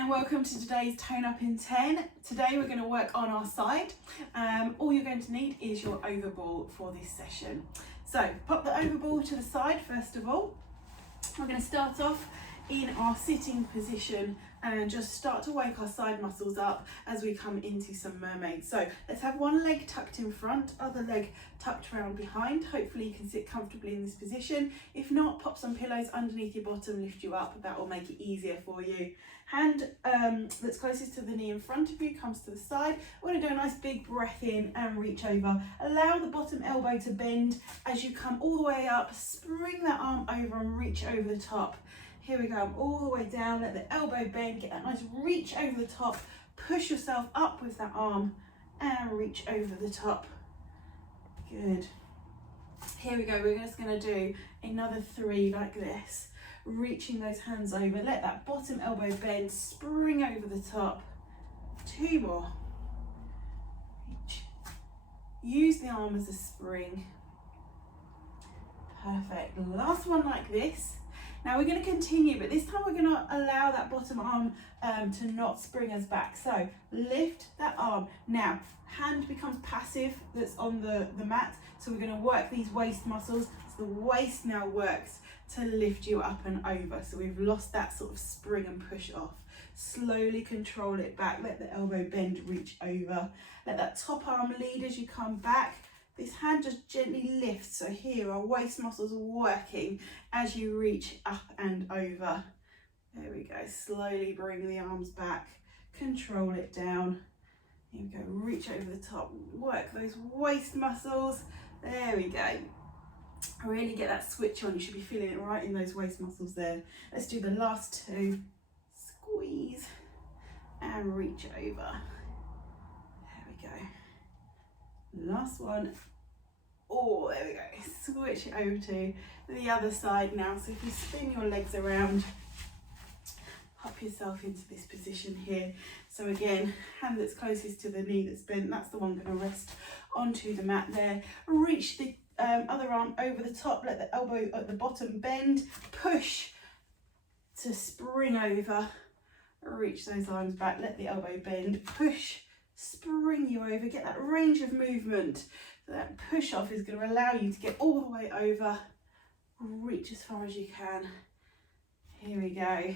and welcome to today's Tone Up in 10. Today we're going to work on our side. All you're going to need is your overball for this session. So pop the overball to the side first of all. We're going to start off in our sitting position and just start to wake our side muscles up as we come into some mermaid. So let's have one leg tucked in front, other leg tucked around behind. Hopefully you can sit comfortably in this position. If not, pop some pillows underneath your bottom, lift you up. That will make it easier for you. Hand that's closest to the knee in front of you comes to the side. We're going to do a nice big breath in and reach over. Allow the bottom elbow to bend as you come all the way up. Spring that arm over and reach over the top. Here we go, all the way down, let the elbow bend, get that nice reach over the top, push yourself up with that arm and reach over the top. Good. Here we go, we're just going to do another 3 like this. Reaching those hands over, let that bottom elbow bend, spring over the top. 2 more. Reach. Use the arm as a spring. Perfect. Last one like this. Now we're going to continue, but this time we're going to allow that bottom arm to not spring us back. So lift that arm. Now, hand becomes passive that's on the mat. So we're going to work these waist muscles. So the waist now works to lift you up and over. So we've lost that sort of spring and push off. Slowly control it back. Let the elbow bend, reach over. Let that top arm lead as you come back. This hand just gently lifts, so here our waist muscles are working as you reach up and over. There we go, slowly bring the arms back, control it down. Here we go, reach over the top, work those waist muscles. There we go. Really get that switch on, you should be feeling it right in those waist muscles there. Let's do the last 2. Squeeze and reach over. There we go. Last one. Oh, there we go. Switch it over to the other side now. So if you spin your legs around, pop yourself into this position here. So again, hand that's closest to the knee that's bent, that's the one going to rest onto the mat there. Reach the other arm over the top, let the elbow at the bottom bend, push to spring over, reach those arms back, let the elbow bend, push, spring you over, get that range of movement. So that push off is going to allow you to get all the way over, reach as far as you can. Here we go.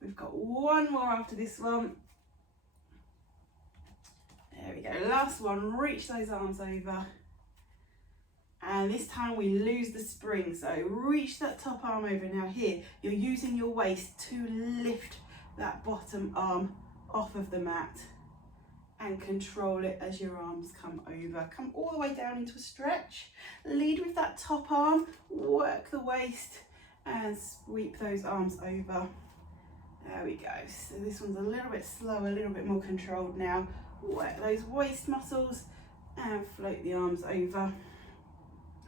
We've got one more after this one. There we go, last one, reach those arms over. And this time we lose the spring, so reach that top arm over. Now here, you're using your waist to lift that bottom arm off of the mat and control it as your arms come over. Come all the way down into a stretch. Lead with that top arm, work the waist and sweep those arms over. There we go. So this one's a little bit slower, a little bit more controlled now. Work those waist muscles and float the arms over.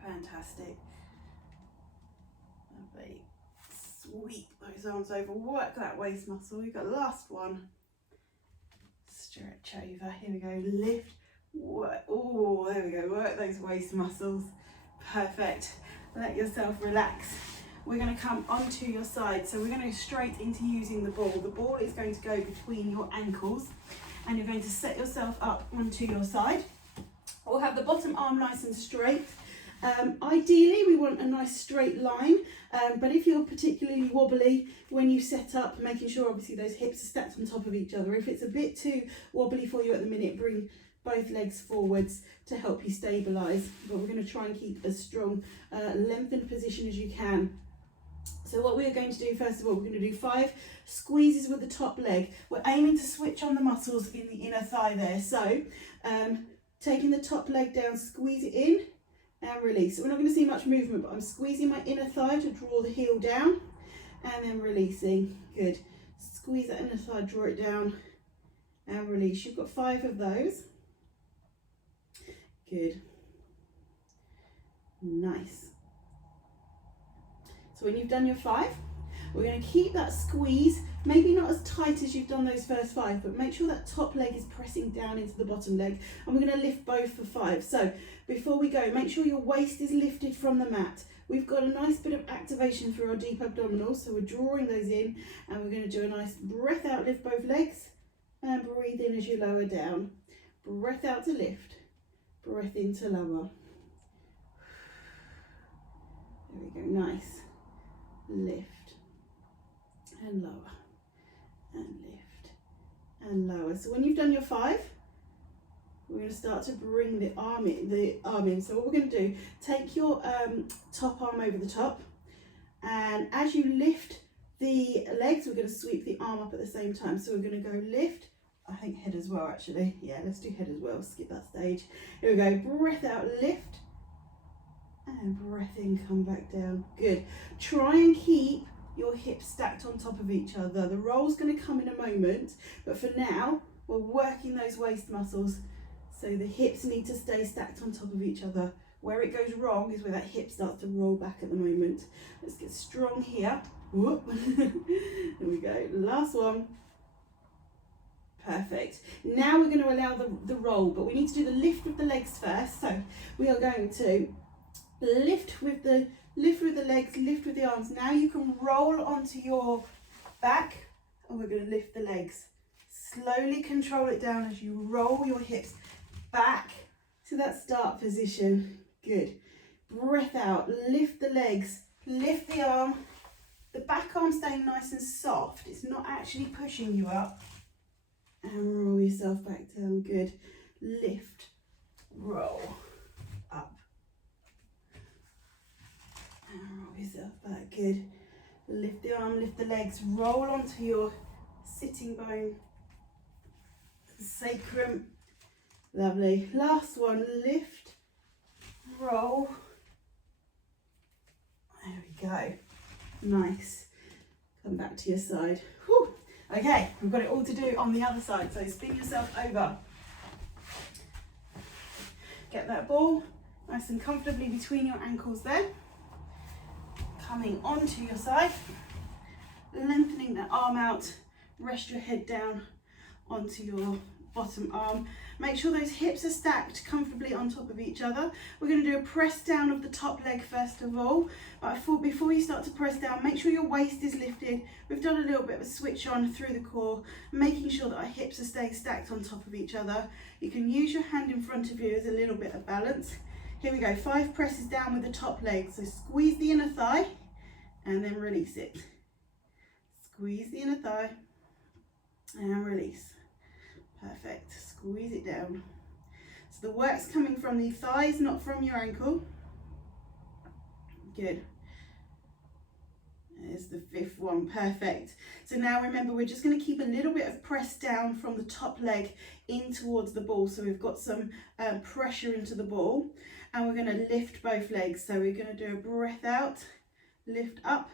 Fantastic. Lovely. Sweep those arms over, work that waist muscle. We've got last one. Stretch over, here we go, lift, work, oh, there we go, work those waist muscles. Perfect. Let yourself relax. We're going to come onto your side, so we're going to go straight into using the ball. The ball is going to go between your ankles and you're going to set yourself up onto your side. We'll have the bottom arm nice and straight. Ideally we want a nice straight line, but if you're particularly wobbly when you set up, making sure obviously those hips are stacked on top of each other. If it's a bit too wobbly for you at the minute, bring both legs forwards to help you stabilise, but we're going to try and keep as strong lengthened position as you can. So what we're going to do first of all, we're going to do 5 squeezes with the top leg. We're aiming to switch on the muscles in the inner thigh there, so taking the top leg down, squeeze it in and release. So we're not going to see much movement, but I'm squeezing my inner thigh to draw the heel down and then releasing. Good. Squeeze that inner thigh, draw it down and release. You've got 5 of those. Good. Nice. So when you've done your 5, we're going to keep that squeeze, maybe not as tight as you've done those first 5, but make sure that top leg is pressing down into the bottom leg, and we're going to lift both for 5. So before we go, make sure your waist is lifted from the mat. we've got a nice bit of activation through our deep abdominals, so we're drawing those in, and we're going to do a nice breath out, lift both legs, and breathe in as you lower down. Breath out to lift, breath in to lower. There we go, nice. Lift and lower and lift and lower. So when you've done your 5, we're going to start to bring the arm in. So what we're going to do, take your top arm over the top, and as you lift the legs, we're going to sweep the arm up at the same time. So we're going to go lift, I think head as well actually. Yeah, let's do head as well, skip that stage. Here we go, breath out, lift, and breath in, come back down. Good. Try and keep your hips stacked on top of each other. The roll's going to come in a moment, but for now, we're working those waist muscles. So the hips need to stay stacked on top of each other. Where it goes wrong is where that hip starts to roll back at the moment. Let's get strong here. Whoop. There we go. Last one. Perfect. Now we're going to allow the roll, but we need to do the lift with the legs first. So we are going to lift with the legs, lift with the arms. Now you can roll onto your back, and we're going to lift the legs. Slowly control it down as you roll your hips back to that start position. Good. Breath out, lift the legs, lift the arm. The back arm staying nice and soft. It's not actually pushing you up. And roll yourself back down. Good. Lift, roll, up. And roll yourself back. Good. Lift the arm, lift the legs, roll onto your sitting bone, sacrum. Lovely. Last one, lift, roll. There we go. Nice. Come back to your side. Whew. Okay, we've got it all to do on the other side. So spin yourself over. Get that ball nice and comfortably between your ankles there. Coming onto your side. Lengthening that arm out. Rest your head down onto your bottom arm. Make sure those hips are stacked comfortably on top of each other. We're going to do a press down of the top leg first of all. But before you start to press down, make sure your waist is lifted. We've done a little bit of a switch on through the core, making sure that our hips are staying stacked on top of each other. You can use your hand in front of you as a little bit of balance. Here we go, 5 presses down with the top leg. So squeeze the inner thigh and then release it. Squeeze the inner thigh and release. Perfect. Squeeze it down. So the work's coming from the thighs, not from your ankle. Good. There's the 5th one. Perfect. So now remember, we're just going to keep a little bit of press down from the top leg in towards the ball. So we've got some pressure into the ball, and we're going to lift both legs. So we're going to do a breath out, lift up,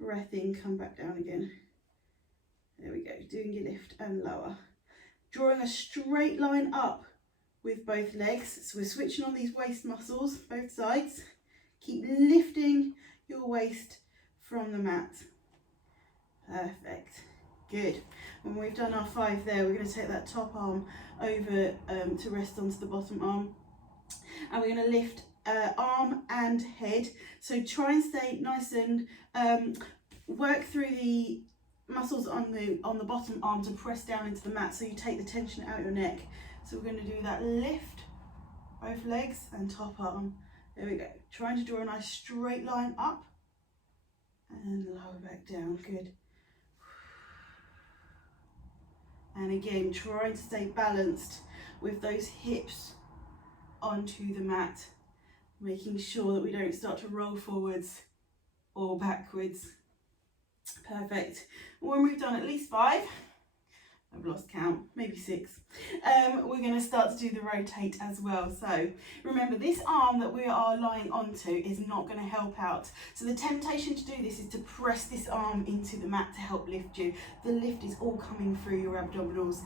breath in, come back down again. There we go. Doing your lift and lower. Drawing a straight line up with both legs. So we're switching on these waist muscles, both sides. Keep lifting your waist from the mat. Perfect. Good. When we've done our 5 there, we're going to take that top arm over to rest onto the bottom arm. And we're going to lift arm and head. So try and stay nice and work through the muscles on the bottom arm to press down into the mat, so you take the tension out your neck. So we're going to do that lift, both legs and top arm. There we go. Trying to draw a nice straight line up and lower back down. Good. And again, trying to stay balanced with those hips onto the mat, making sure that we don't start to roll forwards or backwards. Perfect. When we've done at least 5, I've lost count, maybe 6, we're going to start to do the rotate as well. So remember, this arm that we are lying onto is not going to help out. So the temptation to do this is to press this arm into the mat to help lift you. The lift is all coming through your abdominals,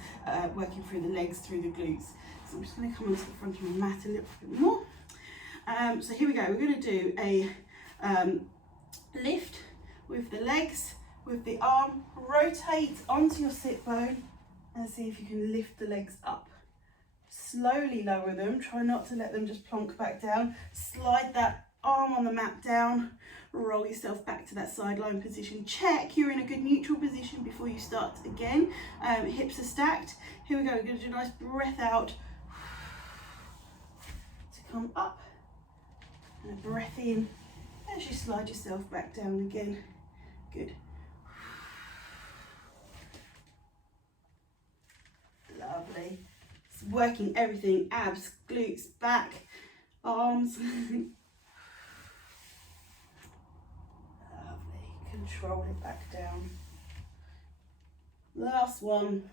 working through the legs, through the glutes. So I'm just going to come onto the front of my mat a little bit more. So here we go. We're going to do a lift with the legs, with the arm, rotate onto your sit bone and see if you can lift the legs up. Slowly lower them, try not to let them just plonk back down. Slide that arm on the mat down, roll yourself back to that sideline position. Check you're in a good neutral position before you start again. Hips are stacked. Here we go, we're going to do a nice breath out to come up, and a breath in as you slide yourself back down again. Good. Lovely. It's working everything, abs, glutes, back, arms. Lovely. Control it back down. Last one.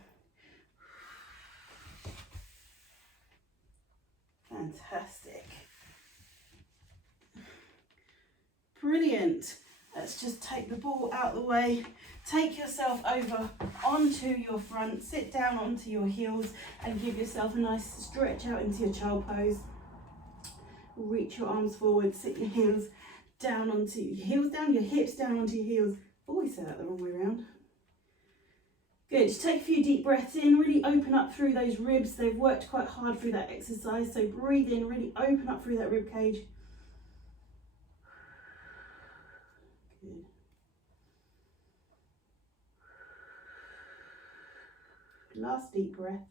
Fantastic. Brilliant. Let's just take the ball out the way. Take yourself over onto your front, sit down onto your heels and give yourself a nice stretch out into your child pose. Reach your arms forward, sit your heels down onto your heels down, your hips down onto your heels. Always say that the wrong way around. Good, just take a few deep breaths in, really open up through those ribs. They've worked quite hard through that exercise, so breathe in, really open up through that rib cage. Good. Last deep breath.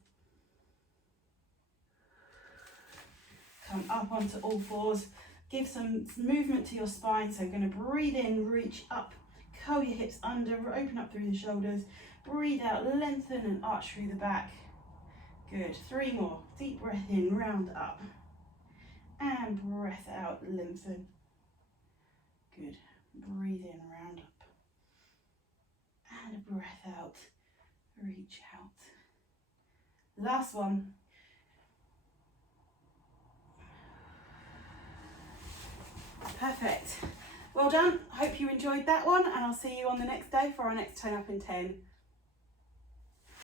Come up onto all fours. Give some movement to your spine. So you're going to breathe in, reach up, curl your hips under, open up through the shoulders. Breathe out, lengthen and arch through the back. Good. 3 more. Deep breath in, round up. And breath out, lengthen. Good. Breathe in, round up. And a breath out, reach out. Last one. Perfect. Well done. Hope you enjoyed that one, and I'll see you on the next day for our next 10 up in 10.